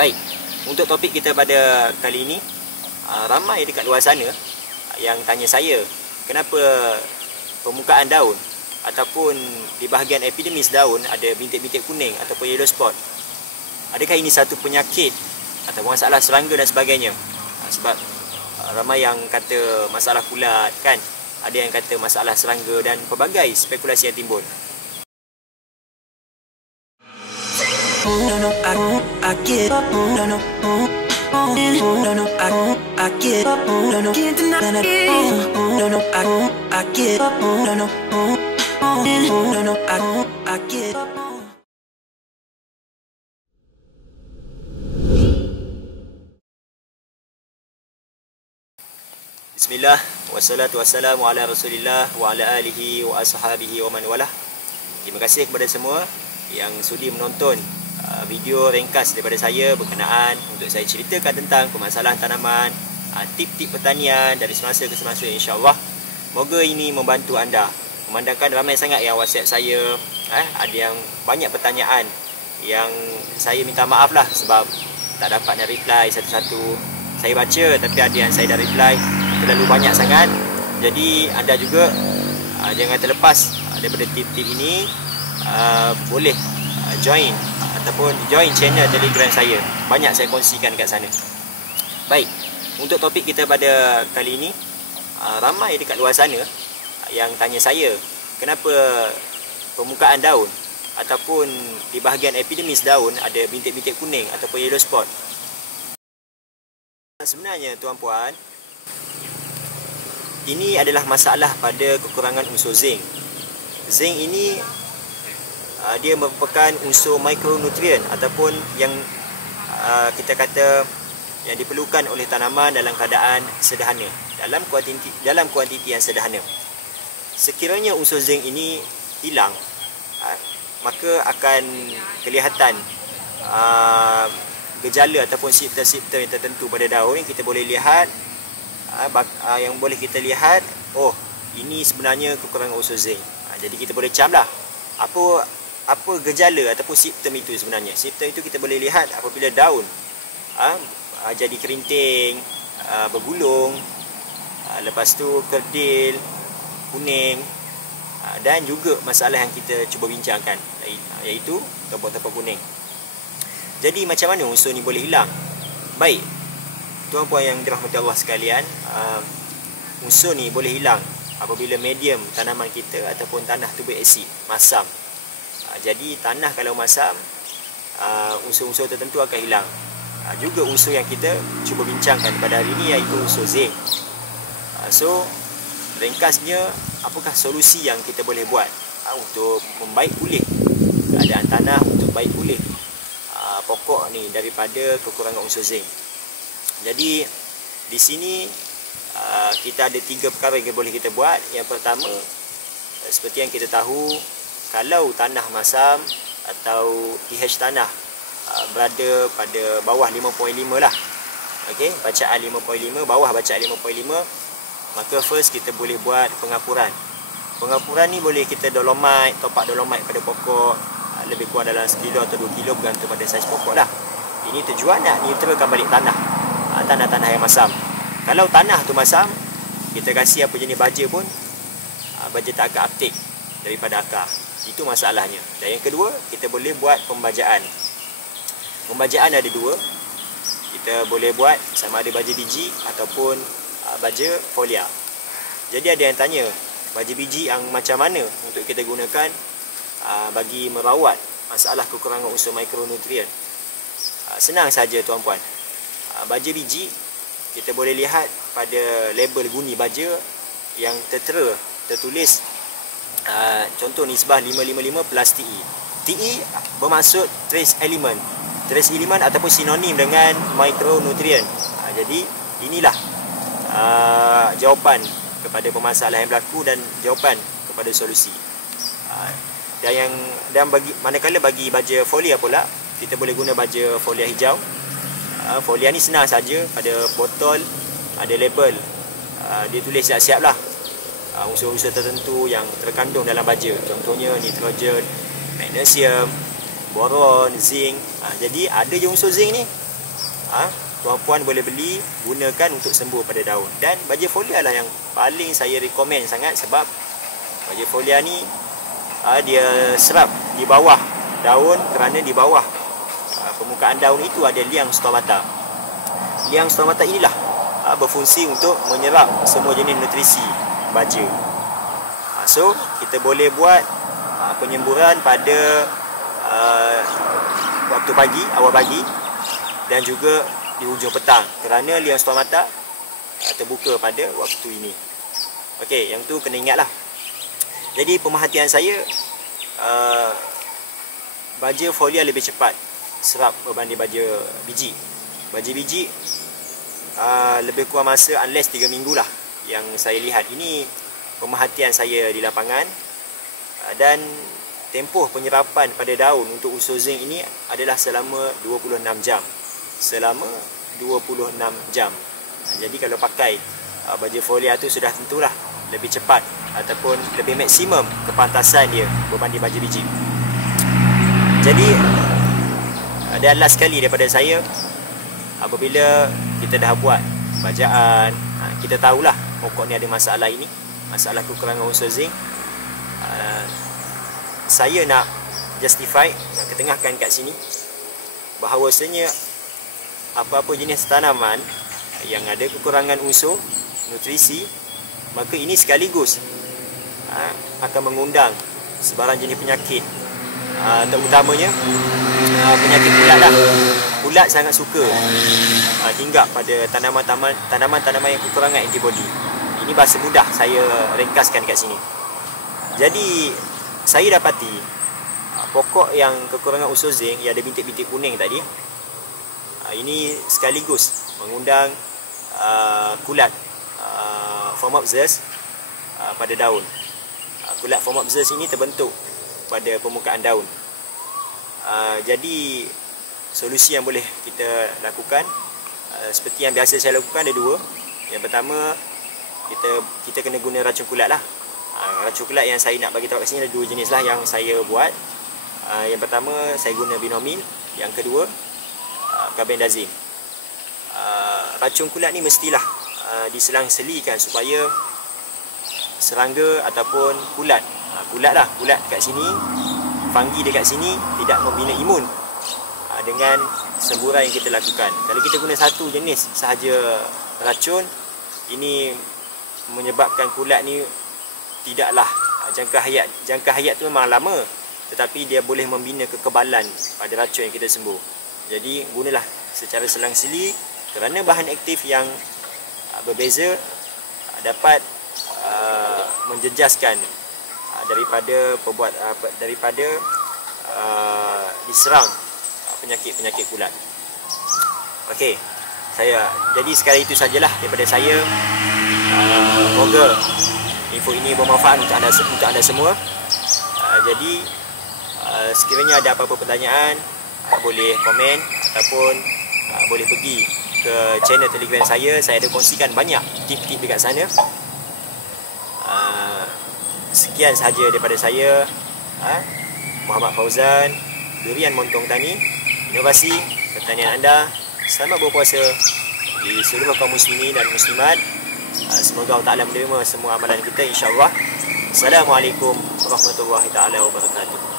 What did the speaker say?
Baik, untuk topik kita pada kali ini, ramai dekat luar sana yang tanya saya, kenapa permukaan daun ataupun di bahagian epidermis daun ada bintik-bintik kuning ataupun yellow spot. Adakah ini satu penyakit atau masalah serangga dan sebagainya? Sebab ramai yang kata masalah kulat kan, ada yang kata masalah serangga dan pelbagai spekulasi yang timbul. Bismillah, wassalatu wassalamu ala rasulillah wa ala alihi wa ashabihi wa man walah. Terima kasih kepada semua yang sudi menonton video ringkas daripada saya berkenaan untuk saya ceritakan tentang permasalahan tanaman, tip-tip pertanian dari semasa ke semasa, insya-Allah. Moga ini membantu anda. Memandangkan ramai sangat yang WhatsApp saya, ada yang banyak pertanyaan yang saya minta maaf lah sebab tak dapat nak reply satu-satu. Saya baca tapi ada yang saya dah reply terlalu banyak sangat. Jadi anda juga jangan terlepas daripada tip-tip ini. Boleh join ataupun join channel Telegram saya. Banyak saya kongsikan kat sana. Baik, untuk topik kita pada kali ini, ramai dekat luar sana yang tanya saya, kenapa permukaan daun ataupun di bahagian epidermis daun ada bintik-bintik kuning ataupun yellow spot. Sebenarnya tuan-puan, ini adalah masalah pada kekurangan unsur zinc. Zinc ini dia merupakan unsur mikronutrien ataupun yang kita kata yang diperlukan oleh tanaman dalam keadaan sederhana, dalam kuantiti yang sederhana. Sekiranya unsur zinc ini hilang, maka akan kelihatan gejala ataupun simptom-simptom yang tertentu pada daun yang kita boleh lihat. Yang boleh kita lihat, oh, ini sebenarnya kekurangan unsur zinc. Jadi kita boleh camlah apa gejala ataupun simptom itu sebenarnya. Simptom itu kita boleh lihat apabila daun jadi kerinting, bergulung, lepas tu kerdil, kuning, dan juga masalah yang kita cuba bincangkan, iaitu topok-topok kuning. Jadi macam mana unsur ni boleh hilang? Baik, tuan-puan yang dirahmati Allah sekalian, unsur ni boleh hilang apabila medium tanaman kita ataupun tanah tu berasid, masam. Jadi tanah kalau masam, unsur-unsur tertentu akan hilang. Juga unsur yang kita cuba bincangkan pada hari ini iaitu unsur zinc. So ringkasnya, apakah solusi yang kita boleh buat untuk membaik pulih keadaan tanah, untuk baik pulih pokok ni daripada kekurangan unsur zinc? Jadi di sini kita ada 3 perkara yang boleh kita buat. Yang pertama, seperti yang kita tahu, kalau tanah masam atau pH tanah berada pada bawah 5.5 lah, okey, bacaan 5.5, bawah bacaan 5.5, maka first kita boleh buat pengapuran. Pengapuran ni boleh kita dolomite, topak dolomite pada pokok, lebih kurang dalam 1 kilo atau 2 kilo bergantung pada saiz pokok lah. Ini tujuan nak neutralkan balik tanah, tanah-tanah yang masam. Kalau tanah tu masam, kita kasih apa jenis baja pun, baja tak akan uptake daripada akar. Itu masalahnya. Dan yang kedua, kita boleh buat pembajaan. Pembajaan ada 2. Kita boleh buat sama ada baja biji ataupun baja folia. Jadi ada yang tanya, baja biji yang macam mana untuk kita gunakan bagi merawat masalah kekurangan unsur mikronutrien? Senang saja tuan-puan. Baja biji kita boleh lihat pada label guni baja yang tertera, tertulis contoh nisbah 555 plus TE. TE bermaksud trace element. Trace element ataupun sinonim dengan mikronutrien. Jadi inilah jawapan kepada permasalahan yang berlaku dan jawapan kepada solusi. Manakala bagi baja folia pula, kita boleh guna baja folia hijau. Folia ni senang saja, pada botol ada label, dia tulis siap-siap lah unsur-unsur tertentu yang terkandung dalam baja. Contohnya nitrogen, magnesium, boron, zinc. Jadi ada je unsur zinc ni, tuan-puan boleh beli, gunakan untuk sembuh pada daun. Dan baja folia lah yang paling saya recommend sangat, sebab baja folia ni dia serap di bawah daun, kerana di bawah permukaan daun itu ada liang stomata. Liang stomata inilah berfungsi untuk menyerap semua jenis nutrisi baja. So kita boleh buat penyemburan pada waktu pagi, awal pagi, dan juga di hujung petang, kerana liang stomata terbuka pada waktu ini. Okey, yang tu kena ingatlah. Jadi pemerhatian saya, baja folia lebih cepat serap berbanding baja biji. Baja biji lebih kurang masa unless 3 minggu lah yang saya lihat. Ini pemerhatian saya di lapangan. Dan tempoh penyerapan pada daun untuk unsur zinc ini adalah selama 26 jam. Selama 26 jam. Jadi kalau pakai baja folia tu sudah tentulah lebih cepat ataupun lebih maksimum kepantasan dia berbanding baja biji. Jadi dan last sekali daripada saya, apabila kita dah buat bajaan, kita tahulah pokok ni ada masalah ini, masalah kekurangan unsur zinc. Saya nak justify, nak ketengahkan kat sini bahawasanya apa-apa jenis tanaman yang ada kekurangan unsur nutrisi, maka ini sekaligus akan mengundang sebarang jenis penyakit, terutamanya penyakit kulat lah. Kulat sangat suka hinggap pada tanaman-tanaman yang kekurangan antibody. Ini bahasa mudah saya ringkaskan kat sini. Jadi saya dapati pokok yang kekurangan unsur zinc yang ada bintik-bintik kuning tadi, ini sekaligus mengundang kulat Phomopsis pada daun. Kulat Phomopsis ini terbentuk pada permukaan daun. Jadi solusi yang boleh kita lakukan, seperti yang biasa saya lakukan, ada dua. Yang pertama, kita kena guna racun kulat lah. Racun kulat yang saya nak bagi tahu kat sini ada dua jenis lah yang saya buat. Yang pertama saya guna binomil, yang kedua carbendazim. Racun kulat ni mestilah diselang-selikan supaya serangga ataupun kulat dekat sini, fungi dekat sini tidak membina imun dengan semburan yang kita lakukan. Kalau kita guna satu jenis sahaja racun, ini menyebabkan kulat ni tidaklah jangka hayat tu memang lama, tetapi dia boleh membina kekebalan pada racun yang kita sembuh. Jadi gunalah secara selang-seli, kerana bahan aktif yang berbeza dapat menjejaskan daripada diserang penyakit kulat. Okey, jadi sekarang itu sajalah daripada saya. Semoga info ini bermanfaat untuk anda semua. Jadi sekiranya ada apa-apa pertanyaan, boleh komen ataupun boleh pergi ke channel Telegram saya. Saya ada kongsikan banyak tip-tip dekat sana. Sekian sahaja daripada saya, Muhammad Fauzan, Durian Montong Tani, inovasi pertanian anda. Selamat berpuasa di seluruh kaum muslimin dan muslimat. Semoga Allah Ta'ala menerima semua amalan kita, insyaAllah. Assalamualaikum warahmatullahi taala wabarakatuh.